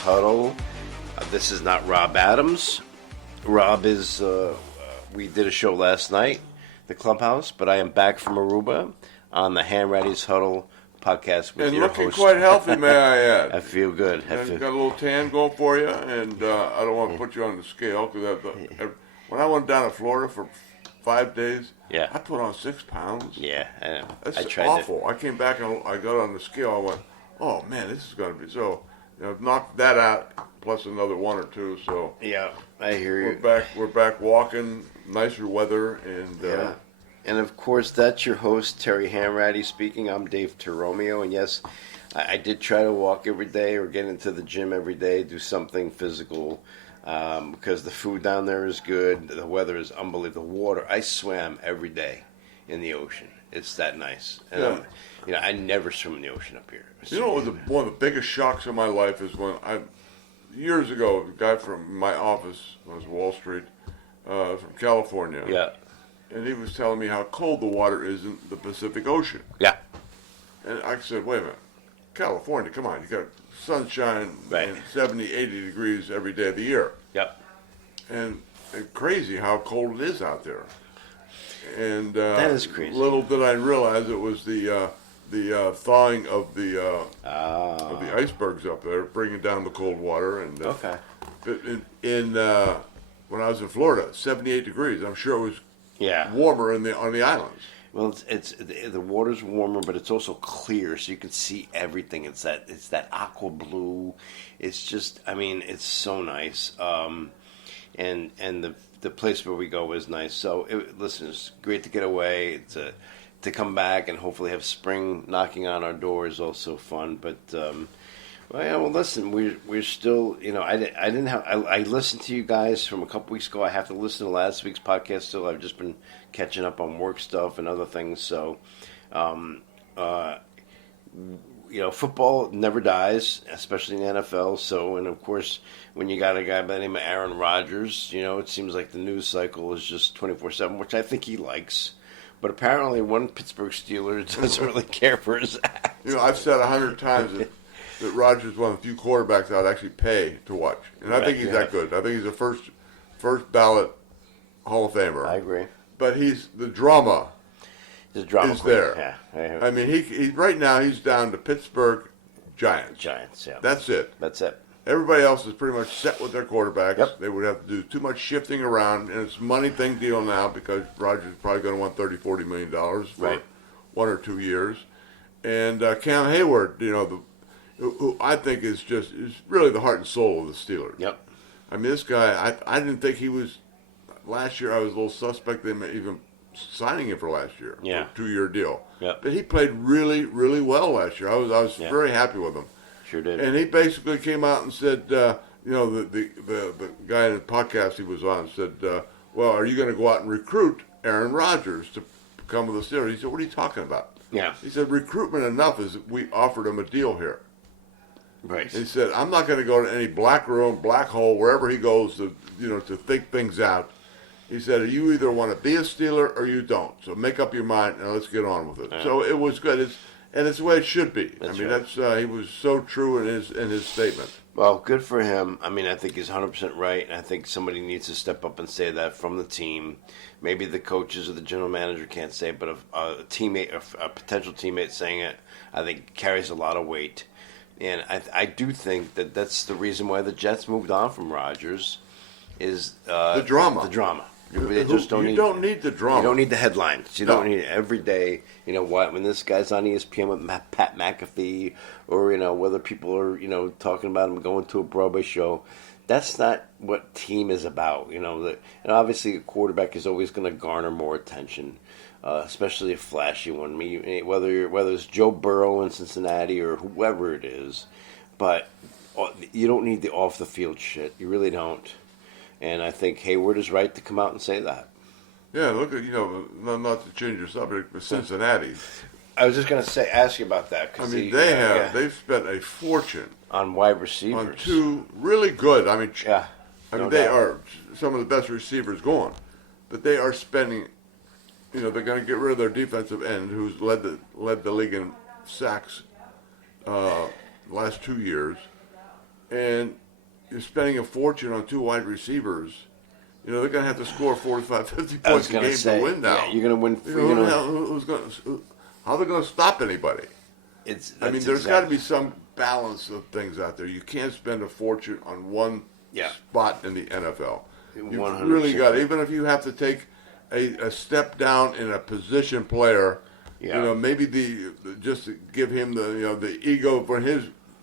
Huddle. This is not Rob Adams. Rob is, we did a show last night, the Clubhouse, but I am back from Aruba on the Hanratty'S Huddle podcast with your looking host. quite healthy, may I add. I feel good. Got a little tan going for you, and I don't want to put you on the scale, because when I went down to Florida for 5 days, I put on 6 pounds. Yeah, I know. That's awful. I came back and I got on the scale. I went, oh man, this is going to be so. Knocked that out plus another 1 or 2. So yeah, I hear you. We're back walking. Nicer weather, and and of course that's your host Terry Hanratty speaking. I'm Dave Teromeo, and yes, I did try to walk every day or get into the gym every day, do something physical. Because the food down there is good, the weather is unbelievable. The water, I swam every day in the ocean. It's that nice. And I never swim in the ocean up here. One of the biggest shocks of my life is when years ago, a guy from my office, it was Wall Street, from California. Yeah. And he was telling me how cold the water is in the Pacific Ocean. Yeah. And I said, wait a minute, California, come on, you got sunshine and 70, 80 degrees every day of the year. Yep. And crazy how cold it is out there. And that is crazy. Little did I realize it was the thawing of the icebergs up there, bringing down the cold water. And okay. When I was in Florida, 78 degrees. I'm sure it was warmer on the islands. Well, it's the water's warmer, but it's also clear, so you can see everything. It's that aqua blue. It's just, it's so nice. And the place where we go is nice. So listen, it's great to get away. To come back and hopefully have spring knocking on our door is also fun. But listen, we're still, I listened to you guys from a couple weeks ago. I have to listen to last week's podcast still. I've just been catching up on work stuff and other things. So, football never dies, especially in the NFL. So, and of course, when you got a guy by the name of Aaron Rodgers, it seems like the news cycle is just 24/7, which I think he likes. But apparently, one Pittsburgh Steeler doesn't really care for his act. I've said 100 times that Rodgers is one of the few quarterbacks I'd actually pay to watch, and I think he's that good. I think he's a first ballot Hall of Famer. I agree. But the drama. His drama is queen. there. Yeah. He right now he's down to Pittsburgh Giants. Giants, yeah. That's it. That's it. Everybody else is pretty much set with their quarterbacks. Yep. They would have to do too much shifting around, and it's a money thing deal now because Rodgers is probably going to want $30-40 million for 1 or 2 years. And Cam Hayward, who I think is really the heart and soul of the Steelers. Yep. This guy, I didn't think he was. Last year, I was a little suspect they even signing him for last year. Yeah. For a 2-year deal. Yep. But he played really, really well last year. I was very happy with him. Sure did. And he basically came out and said, the guy in the podcast he was on said, well, are you going to go out and recruit Aaron Rodgers to come with the Steelers? He said, what are you talking about? Yeah. He said, recruitment enough is we offered him a deal here. Right. He said, I'm not going to go to any black room, black hole, wherever he goes to think things out. He said, you either want to be a Steeler or you don't. So make up your mind and let's get on with it. So it was good. It's the way it should be. That's he was so true in his statement. Well, good for him. I think he's 100% right, and I think somebody needs to step up and say that from the team. Maybe the coaches or the general manager can't say it, but a teammate, a potential teammate saying it, I think carries a lot of weight. And I do think that's the reason why the Jets moved on from Rodgers is the drama. The drama. You don't need the drama. You don't need the headlines. You don't need it every day. When this guy's on ESPN with Pat McAfee, or whether people are talking about him going to a Broadway show. That's not what team is about. And obviously a quarterback is always going to garner more attention, especially a flashy one. Whether it's Joe Burrow in Cincinnati or whoever it is, but you don't need the off the field shit. You really don't. And I think Hayward is right to come out and say that. Yeah, look at, not to change your subject, but Cincinnati. I was just going to ask you about that. They've spent a fortune on wide receivers. On 2 really good. They are some of the best receivers going. But they are spending, they're going to get rid of their defensive end, who's led the league in sacks last 2 years. and you're spending a fortune on 2 wide receivers. You know, they're going to have to score 45, 50 points a game to win now. Yeah, you're going to win. You know, how are they going to stop anybody? I mean, there's got to be some balance of things out there. You can't spend a fortune on one spot in the NFL. You've really got, even if you have to take a step down in a position player, you know, maybe just to give him the ego for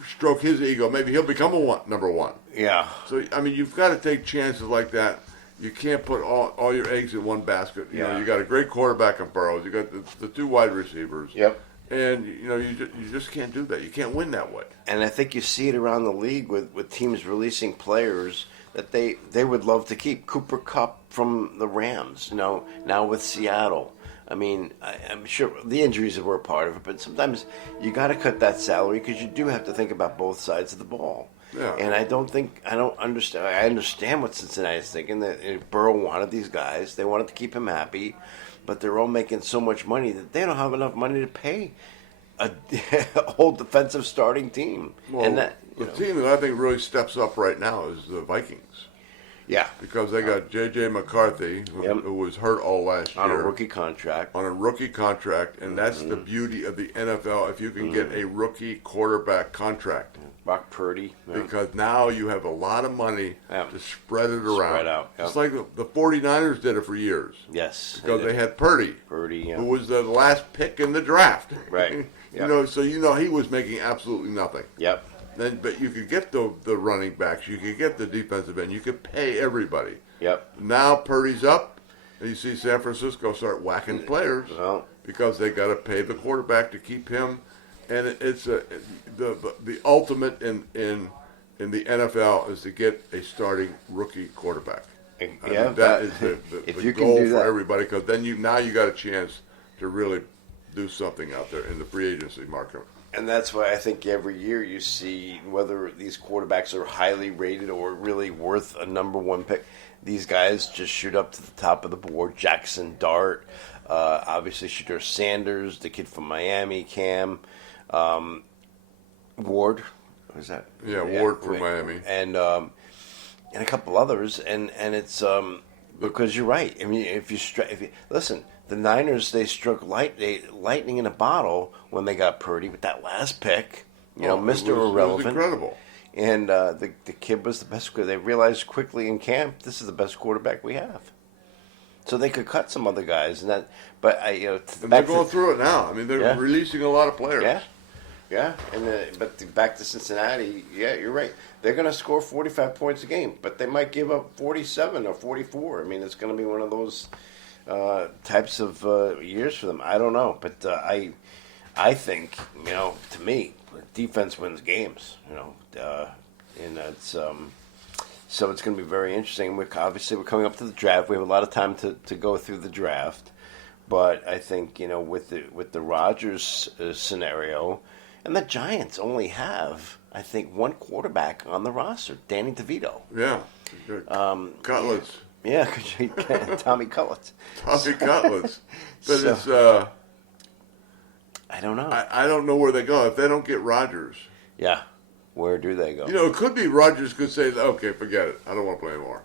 stroke his ego, maybe he'll become number one. Yeah. So, I mean, you've got to take chances like that. You can't put all your eggs in one basket. You know, you got a great quarterback in Burrows. You got the 2 wide receivers. Yep. And, you know, you just can't do that. You can't win that way. And I think you see it around the league with teams releasing players that they would love to keep. Cooper Kupp from the Rams, you know, now with Seattle. I mean, I'm sure the injuries were a part of it, but sometimes you got to cut that salary because you do have to think about both sides of the ball. Yeah. And I don't understand. I understand what Cincinnati's thinking. That Burrow wanted these guys. They wanted to keep him happy, but they're all making so much money that they don't have enough money to pay a whole defensive starting team. Well, and that, the team that I think really steps up right now is the Vikings. Yeah. Because they got J.J. McCarthy, who was hurt all last year. On a rookie contract. And that's the beauty of the NFL, if you can get a rookie quarterback contract. Brock Purdy. Yeah. Because now you have a lot of money to spread it around. Spread out. Yep. It's like the 49ers did it for years. Yes. Because they had Purdy. Who was the last pick in the draft. Right. Yep. You know, so you know he was making absolutely nothing. Yep. But you could get the running backs, you could get the defensive end, you could pay everybody. Yep. Now Purdy's up, and you see San Francisco start whacking players because they got to pay the quarterback to keep him, and it's the ultimate in the NFL is to get a starting rookie quarterback. That is the goal for everybody, because then you got a chance to really do something out there in the free agency market. And that's why I think every year you see whether these quarterbacks are highly rated or really worth a number one pick. These guys just shoot up to the top of the board. Jackson Dart, obviously Shedeur Sanders, the kid from Miami, Cam, Ward. What is that? Yeah, Ward from Miami. And a couple others. And it's because you're right. I mean, if you listen. The Niners, they struck lightning in a bottle when they got Purdy with that last pick. You know, Mr. Irrelevant. It was incredible. And the kid was the best. They realized quickly in camp, this is the best quarterback we have. So they could cut some other guys, and that. But and they're going through it now. I mean, they're releasing a lot of players. Yeah. But back to Cincinnati. Yeah, you're right. They're going to score 45 points a game, but they might give up 47 or 44. I mean, it's going to be one of those types of years for them. I don't know, but I think, you know, to me, defense wins games. You know, and it's so it's going to be very interesting. We're coming up to the draft. We have a lot of time to go through the draft, but I think, you know, with the Rodgers scenario, and the Giants only have, I think, one quarterback on the roster, Danny DeVito. Yeah, Cutlets. Yeah, Tommy Cutlets. Tommy Cutlets. But So- it's I don't know. I don't know where they go if they don't get Rodgers. Yeah, where do they go? You know, it could be Rodgers could say, "Okay, forget it. I don't want to play anymore."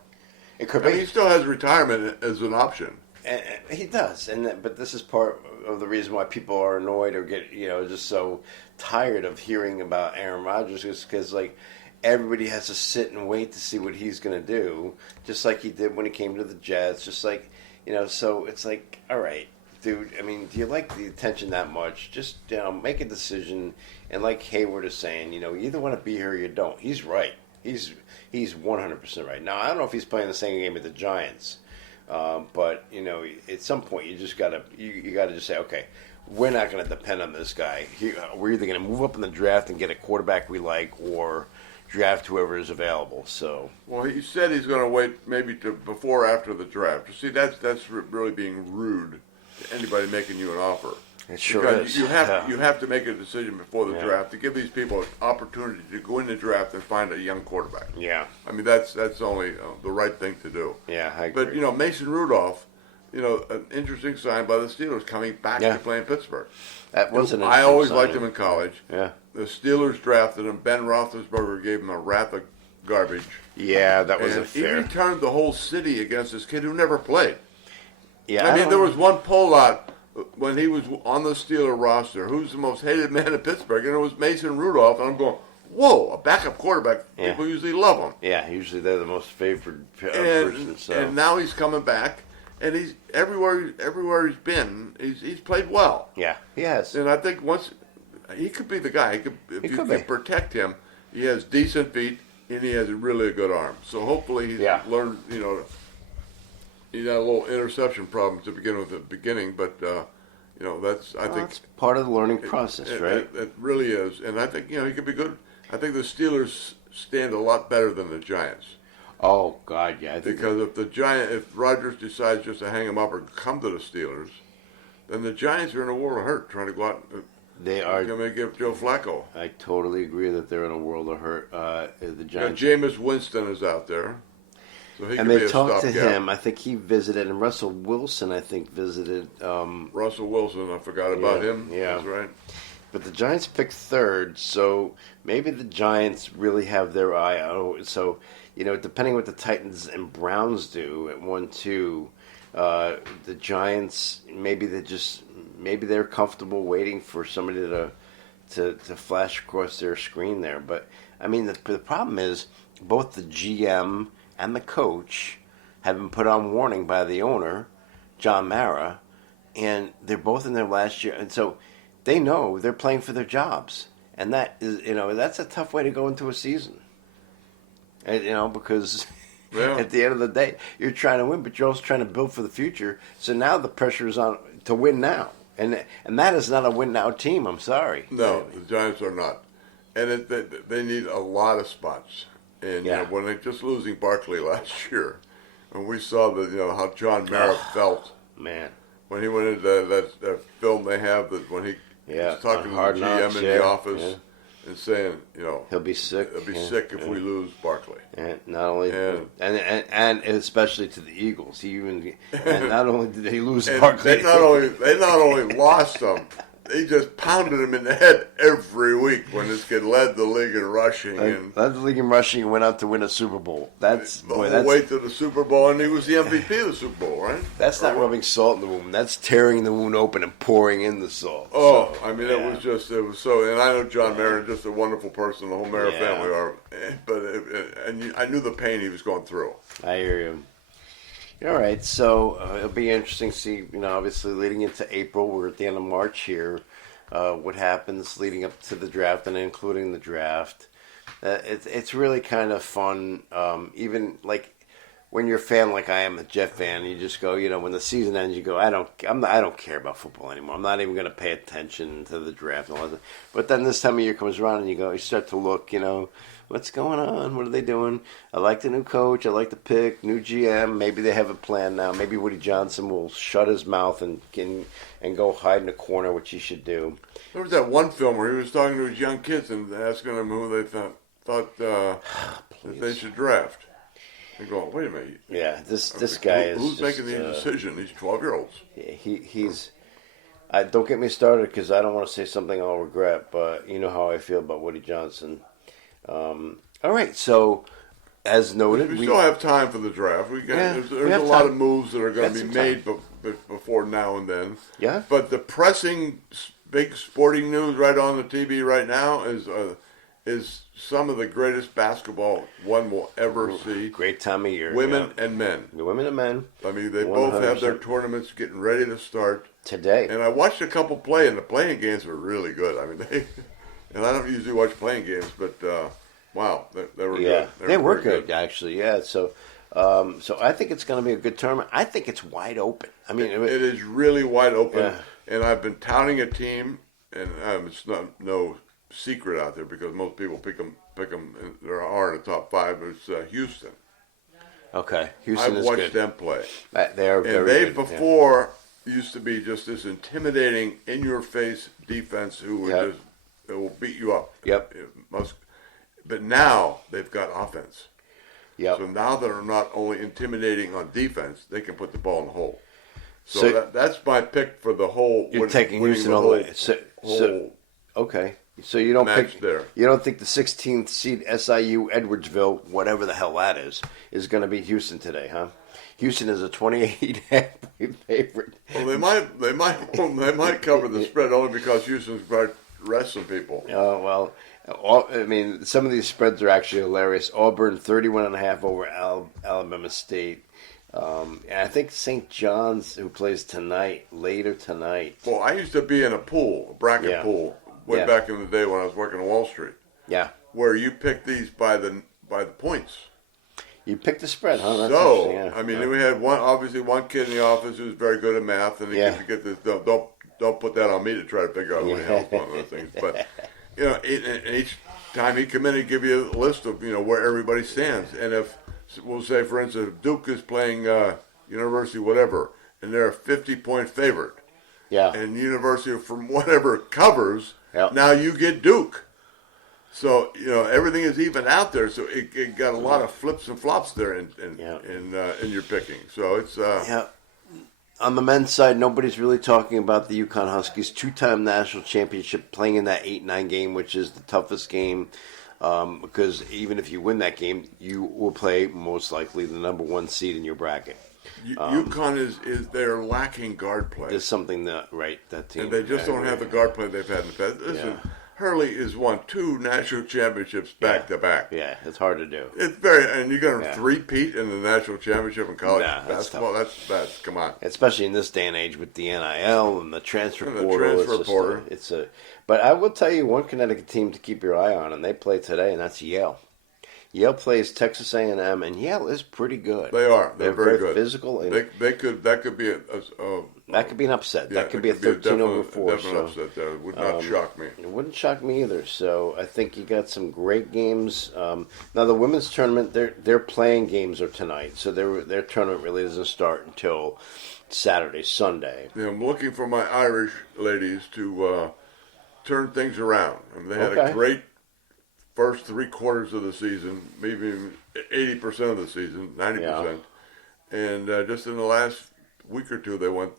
It could I mean, be. he still has retirement as an option. And he does, but this is part of the reason why people are annoyed or get, you know, just so tired of hearing about Aaron Rodgers, is because, like, everybody has to sit and wait to see what he's going to do, just like he did when he came to the Jets, just like, you know, so it's like, all right, dude, I mean, do you like the attention that much? Just, you know, make a decision, and like Hayward is saying, you know, you either want to be here or you don't. He's right. He's 100% right. Now, I don't know if he's playing the same game with the Giants, but, you know, at some point you just got to just say, okay, we're not going to depend on this guy. We're either going to move up in the draft and get a quarterback we like, or draft whoever is available. So, well, he said he's going to wait maybe to before or after the draft. You see, that's really being rude to anybody making you an offer. it sure Because is. you have to make a decision before the draft to give these people an opportunity to go in the draft and find a young quarterback. Yeah. I mean, that's only the right thing to do. Yeah, I agree. But, you know, Mason Rudolph, an interesting sign by the Steelers coming back Yeah. to play in Pittsburgh. That was an I always interesting liked signing. him in college. Yeah. The Steelers drafted him. Ben Roethlisberger gave him a wrath of garbage. Yeah, that was And a he fair. returned the whole city against this kid who never played. Yeah, I mean, don't there know. was one poll out when he was on the Steeler roster. Who's the most hated man in Pittsburgh? And it was Mason Rudolph. And I'm going, whoa, a backup quarterback. Yeah. People usually love him. Yeah, usually they're the most favored person. So. And now he's coming back, and he's everywhere he's been. He's played well. Yeah, he has. And I think once he could be the guy. If He you could can be. protect him, he has decent feet and he has really a good arm. So hopefully he's learned. He had a little interception problem to begin with at the beginning, but that's I think It's part of the learning process, right? It really is, and I think he could be good. I think the Steelers stand a lot better than the Giants. Oh God, yeah. I think Because if Rodgers decides just to hang him up or come to the Steelers, then the Giants are in a world of hurt trying to go out they are. and give Joe Flacco. I totally agree that they're in a world of hurt. The Giants. Jameis Winston is out there, so he And can be they a talked to stopgap. him. I think he visited, and Russell Wilson, I think, visited. Russell Wilson, I forgot about him. yeah. That's right. But the Giants picked third, so maybe the Giants really have their eye out. So, depending what the Titans and Browns do at 1-2, the Giants maybe they're comfortable waiting for somebody to flash across their screen there. But I mean, the problem is both the GM and the coach have been put on warning by the owner, John Mara, and they're both in their last year, and so they know they're playing for their jobs, and that is that's a tough way to go into a season. And, because at the end of the day you're trying to win, but you're also trying to build for the future. So now the pressure is on to win now, and that is not a win now team. I'm sorry. No, the Giants are not, and they need a lot of spots. And when they just losing Barkley last year, and we saw how John Mara felt, man, when he went into that film they have that when he was talking to the Hard GM Knocks, in the office and saying, he'll be sick. He'll be sick if we lose Barkley. And not only and especially to the Eagles, and not only did they lose Barkley, they not only lost him, they just pounded him in the head every week when this kid led the league in rushing and led the league in rushing and went out to win a Super Bowl. That's the whole way to the Super Bowl, and he was the MVP of the Super Bowl, right? That's not rubbing salt in the wound. That's tearing the wound open and pouring in the salt. Oh, so, I mean, it was so. And I know John Mara, just a wonderful person. The whole Mara family are, but I knew the pain he was going through. I hear you. All right, so it'll be interesting to see, obviously leading into April, we're at the end of March here, what happens leading up to the draft and including the draft. It's really kind of fun, even like when you're a fan like I am, a Jet fan, you just go, when the season ends, you go, I don't care about football anymore. I'm not even going to pay attention to the draft and all that. But then this time of year comes around and you start to look, what's going on? What are they doing? I like the new coach. I like the pick, new GM. Maybe they have a plan now. Maybe Woody Johnson will shut his mouth and go hide in a corner, which he should do. There was that one film where he was talking to his young kids and asking them who they thought that they should draft. And going, wait a minute. Yeah, this guy is who's just, making the decision? These 12-year-olds. He's. Don't get me started because I don't want to say something I'll regret. But you know how I feel about Woody Johnson. All right, so as noted, we still have time for the draft. There's a lot of moves that are going to be made before now and then. Yeah. But the pressing big sporting news right on the TV right now is some of the greatest basketball one will ever see. Great time of year. Women and men. The women and men. I mean, they both have their tournaments getting ready to start today. And I watched a couple play, and the playing games were really good. I mean, and I don't usually watch playing games, but wow, they were good. They were good, actually. Yeah, so I think it's going to be a good tournament. I think it's wide open. I mean, it is really wide open. Yeah. And I've been touting a team, and it's no secret out there because most people pick them. And there are in the top five. But it's Houston. Okay, Houston I've is watched good. them play. They are very and they good. before used to be just this intimidating, in-your-face defense who would it will beat you up. Yep. But now they've got offense. Yep. So now they're not only intimidating on defense, they can put the ball in the hole. So, that's my pick for the whole. You're taking winning Houston the all the way. whole Okay. So you don't match pick there. You don't think the 16th seed SIU Edwardsville, whatever the hell that is going to beat Houston today, huh? Houston is a 28.5-point favorite. Well, they might cover the spread only because Houston's going to rest some people. Well, I mean, some of these spreads are actually hilarious. Auburn 31.5 over Alabama State. And I think St. John's, who plays later tonight. Well, I used to be in a bracket pool, way back in the day when I was working on Wall Street. Yeah. Where you pick these by the points. You picked the spread, huh? That's I mean, we had one kid in the office who was very good at math, and he could get this. Don't put that on me to try to figure out who the hell's one of those things. But and each time he'd come in, he'd give you a list of where everybody stands, and if we'll say, for instance, if Duke is playing University whatever, and they're a 50-point favorite, and University from whatever covers, now you get Duke. So everything is even out there. So it got a lot of flips and flops there in your picking. So it's On the men's side, nobody's really talking about the UConn Huskies, two-time national championship, playing in that 8-9 game, which is the toughest game. Because even if you win that game, you will play most likely the number one seed in your bracket. UConn is they're lacking guard play. There's something that team, and they just don't have the guard play they've had in the past. Listen, Hurley has won 2 national championships back to back. Yeah, it's hard to do. It's and you're going to three-peat in the national championship in college basketball. That's come on. Especially in this day and age with the NIL and the transfer portal. But I will tell you one Connecticut team to keep your eye on, and they play today, and that's Yale. Yale plays Texas A&M, and Yale is pretty good. They are. They're very good. Physical. And that could be that could be an upset. That could be a 13-4. Definite upset there. It would not shock me. It wouldn't shock me either. So I think you got some great games. Now the women's tournament, their playing games are tonight, so their tournament really doesn't start until Sunday. Yeah, I'm looking for my Irish ladies to turn things around. I mean, they had a great first 3 quarters of the season, maybe even 80% of the season, 90%, and just in the last week or two, they went.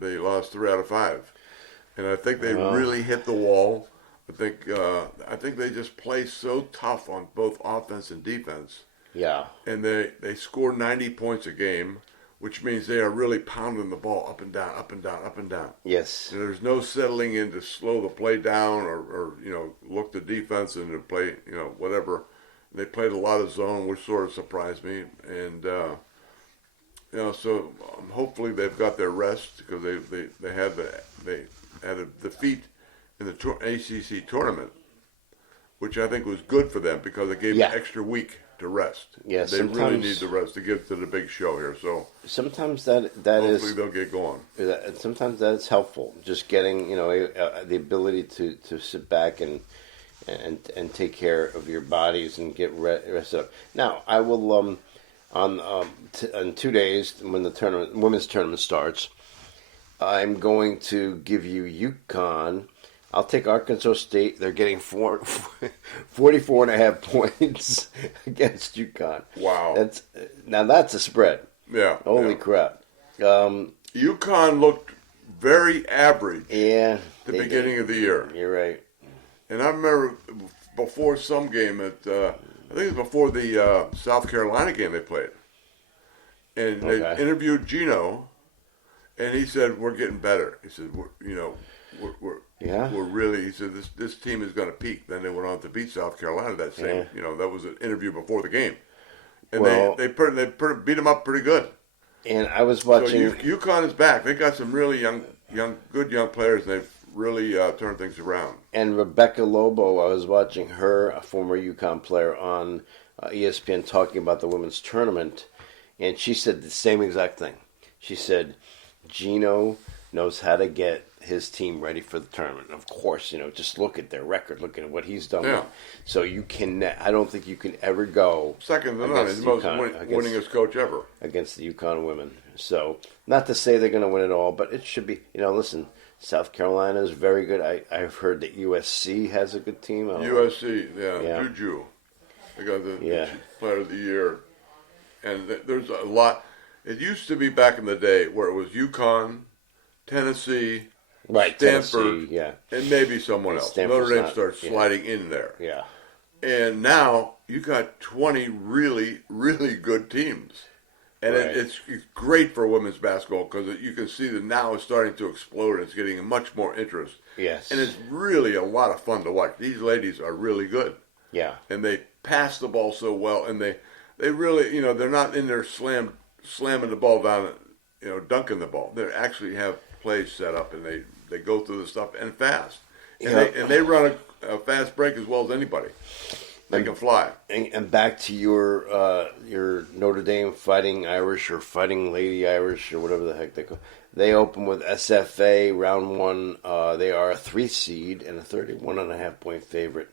They lost 3 out of 5, and I think they really hit the wall. I think they just play so tough on both offense and defense. Yeah, and they score 90 points a game, which means they are really pounding the ball up and down, up and down, up and down. Yes. And there's no settling in to slow the play down or look the defense and to play, whatever. They played a lot of zone, which sort of surprised me. And, so hopefully they've got their rest because they had a defeat in the ACC tournament, which I think was good for them because it gave them an extra week to rest. Yeah, they really need the rest to get to the big show here. So sometimes that hopefully is they'll get going. Sometimes that is helpful. Just getting the ability to sit back and take care of your bodies and get rested up. Now I will in 2 days when the women's tournament starts, I'm going to give you UConn. I'll take Arkansas State. They're getting 44.5 points against UConn. Wow. That's a spread. Yeah. Holy crap. UConn looked very average at the beginning of the year. You're right. And I remember before some game I think it was before the South Carolina game they played. And they interviewed Gino, and he said, "We're getting better." He said, We're really. He said this team is going to peak. Then they went on to beat South Carolina that same. That was an interview before the game, and they beat them up pretty good. And I was watching. So UConn is back. They got some really good young players. And they've really turned things around. And Rebecca Lobo, I was watching her, a former UConn player, on ESPN talking about the women's tournament, and she said the same exact thing. She said, Gino knows how to get his team ready for the tournament. Of course, just look at their record, look at what he's done. Yeah. So I don't think you can ever go second to none. He's the most winningest coach ever against the UConn women. So not to say they're going to win it all, but it should be. Listen, South Carolina is very good. I've heard that USC has a good team. USC, Juju, they got the player of the year, and there's a lot. It used to be back in the day where it was UConn, Tennessee, Right, Stanford, Tennessee, yeah. and maybe someone And else. Stanford's Notre Dame not- started yeah. sliding in there. Yeah. And now you got 20 really, really good teams. And Right. it's great for women's basketball because you can see that now it's starting to explode and it's getting much more interest. Yes. And it's really a lot of fun to watch. These ladies are really good. Yeah. And they pass the ball so well. And they really, they're not in there slamming the ball down, dunking the ball. They actually have plays set up and they go through the stuff and fast. And, Yeah. they run a fast break as well as anybody. They can fly. And back to your Notre Dame Fighting Irish or Fighting Lady Irish or whatever the heck they call. They open with SFA round one. They are a 3 seed and a 31.5 point favorite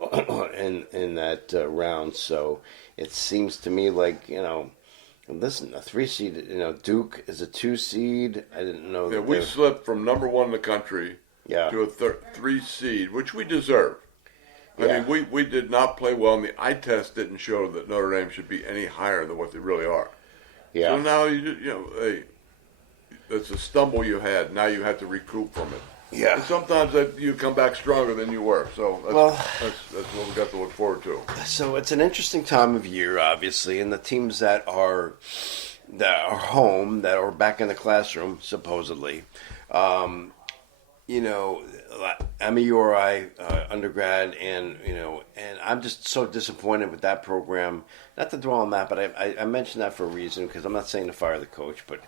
in that round. So it seems to me like listen, a 3 seed. Duke is a 2 seed. I didn't know. Yeah, we slipped from number 1 in the country to a 3 seed, which we deserve. I mean, we did not play well, and the eye test didn't show that Notre Dame should be any higher than what they really are. Yeah. So now that's a stumble you had. Now you have to recoup from it. Yeah. And sometimes you come back stronger than you were. So that's what we got to look forward to. So it's an interesting time of year, obviously, and the teams that are home, that are back in the classroom, supposedly. I'm a URI undergrad, and I'm just so disappointed with that program. Not to dwell on that, but I mentioned that for a reason, because I'm not saying to fire the coach, but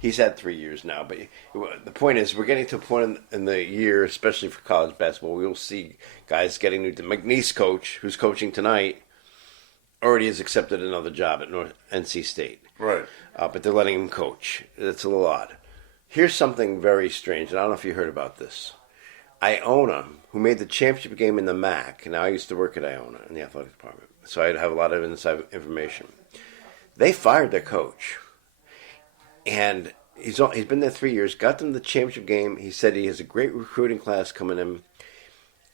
he's had 3 years now. But the point is, we're getting to a point in the year, especially for college basketball, we will see guys getting new. The McNeese coach, who's coaching tonight, already has accepted another job at NC State. Right. But they're letting him coach. It's a little odd. Here's something very strange, and I don't know if you heard about this. Iona, who made the championship game in the MAC, and I used to work at Iona in the athletic department, so I have a lot of inside information. They fired their coach, and he's been there 3 years, got them the championship game. He said he has a great recruiting class coming in.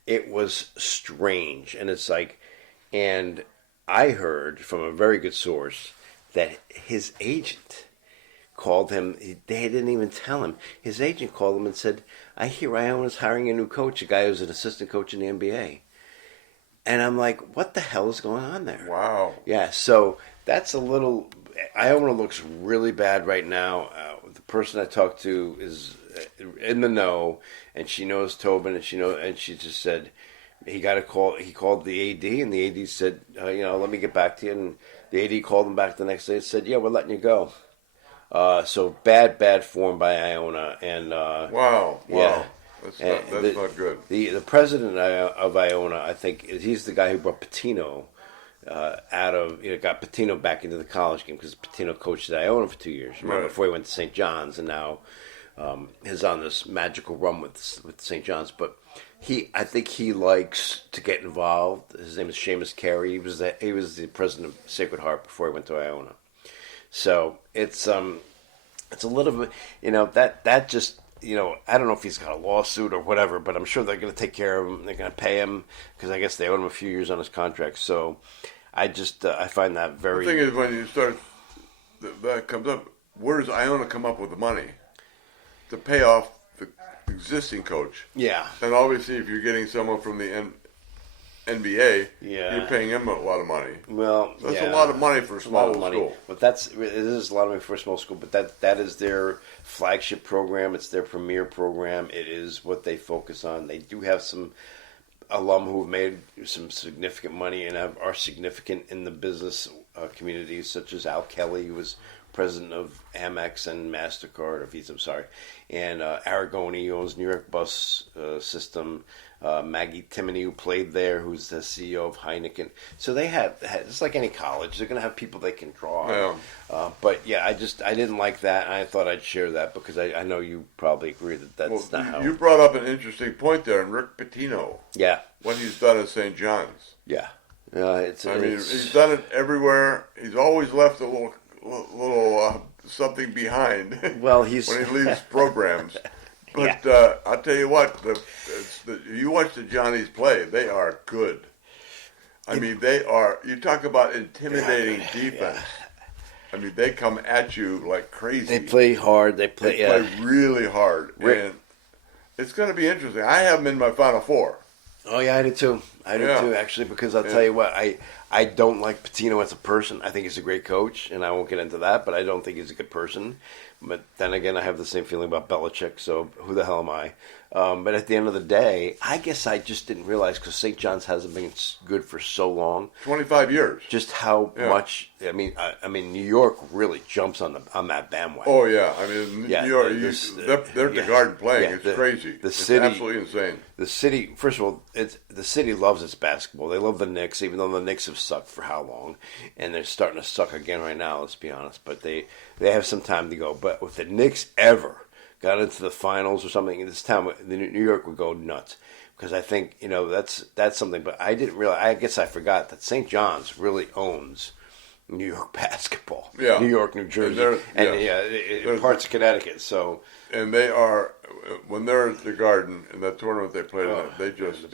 It was strange, and it's like, and I heard from a very good source that his agent called him. They didn't even tell him. His agent called him and said, I hear Iona's hiring a new coach, a guy who's an assistant coach in the NBA. And I'm like, what the hell is going on there? Wow. Yeah, so that's a little... Iona looks really bad right now. The person I talked to is in the know, and she knows Tobin, and she just said he got a call. He called the AD, and the AD said, let me get back to you. And the AD called him back the next day and said, yeah, we're letting you go. So bad form by Iona, and wow, yeah, that's not good. The president of Iona, I think, he's the guy who brought Pitino got Pitino back into the college game, because Pitino coached at Iona for 2 years. Remember, before he went to St. John's, and now he's on this magical run with St. John's. But I think he likes to get involved. His name is Seamus Carey. He was the president of Sacred Heart before he went to Iona. So it's a little bit, that just, I don't know if he's got a lawsuit or whatever, but I'm sure they're going to take care of him. They're going to pay him, because I guess they owe him a few years on his contract. So I just, I find that very... The thing is, when you start, that comes up, where does Iona come up with the money to pay off the existing coach? Yeah. And obviously, if you're getting someone from the NBA, you're paying him a lot of money. Well, that's a lot of money for a small school. But it is a lot of money for a small school. But that is their flagship program. It's their premier program. It is what they focus on. They do have some alum who have made some significant money and are significant in the business communities, such as Al Kelly, who was president of Amex and MasterCard, or Visa, I'm sorry, and Aragoni, who owns New York Bus System, Maggie Timoney, who played there, who's the CEO of Heineken. So they have, it's like any college, they're going to have people they can draw on. Yeah. But yeah, I didn't like that, and I thought I'd share that, because I know you probably agree that that's not how... You brought up an interesting point there, and Rick Pitino. Yeah. What he's done at St. John's. Yeah. He's done it everywhere. He's always left a little something behind. Well, when he leaves programs. But I'll tell you what, you watch the Johnnies play; they are good. I mean, they are. You talk about intimidating defense. I mean, they come at you like crazy. They play hard. They play really hard, and it's going to be interesting. I have them in my Final Four. Oh yeah, I do too. I do too, actually, because I'll tell you what, I don't like Patino as a person. I think he's a great coach, and I won't get into that, but I don't think he's a good person. But then again, I have the same feeling about Belichick, so who the hell am I? But at the end of the day, I guess I just didn't realize, because St. John's hasn't been good for so long. 25 years. Just how much, I mean, New York really jumps on that bandwagon. Oh, yeah. I mean, New York, they're at the Garden playing. It's crazy. It's absolutely insane. The city, first of all, the city loves its basketball. They love the Knicks, even though the Knicks have sucked for how long. And they're starting to suck again right now, let's be honest. But they have some time to go. But if the Knicks ever got into the finals or something in this town, New York would go nuts. Because I think, that's something. But I didn't realize, I guess I forgot that St. John's really owns New York basketball. Yeah. New York, New Jersey, and parts of Connecticut. So, and they are, when they're at the Garden in that tournament they played in, they just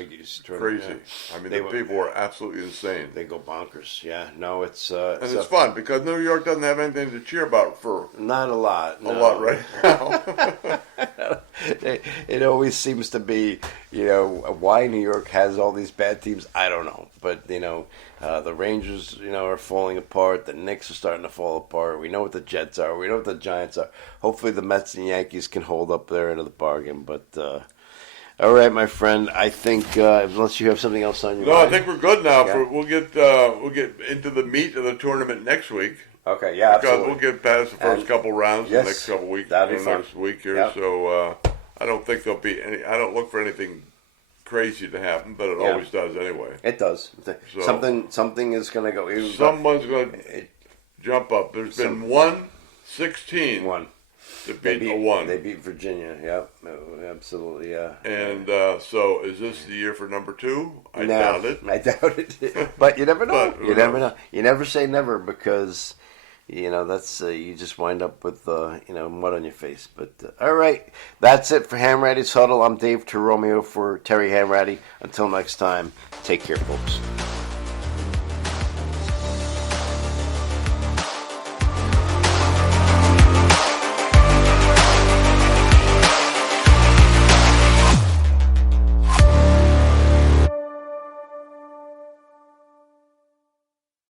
crazy. Yeah. I mean, the people were absolutely insane. They go bonkers. Yeah, no, it's and it's fun because New York doesn't have anything to cheer about for not a lot. A lot right now. It always seems to be, why New York has all these bad teams. I don't know, but the Rangers, are falling apart. The Knicks are starting to fall apart. We know what the Jets are. We know what the Giants are. Hopefully, the Mets and Yankees can hold up their end of the bargain. But all right, my friend. I think unless you have something else on your mind. I think we're good now. Yeah. We'll get into the meat of the tournament next week. Okay, yeah, absolutely. We'll get past the first couple rounds the next couple weeks. That'll be fun. Next week here. Yep. So I don't think there'll be any. I don't look for anything crazy to happen, but it always does anyway. It does. So, something is going to go. Someone's going to jump up. There's been 1-16. To beat a 1. They beat Virginia. Yep, absolutely. Yeah. And so, is this the year for number 2? I doubt it. I doubt it. But you never know. You never know. You never say never because. That's you just wind up with mud on your face. But all right, that's it for Hanratty'S Huddle. I'm Dave Terromeo for Terry Hanratty. Until next time, take care, folks.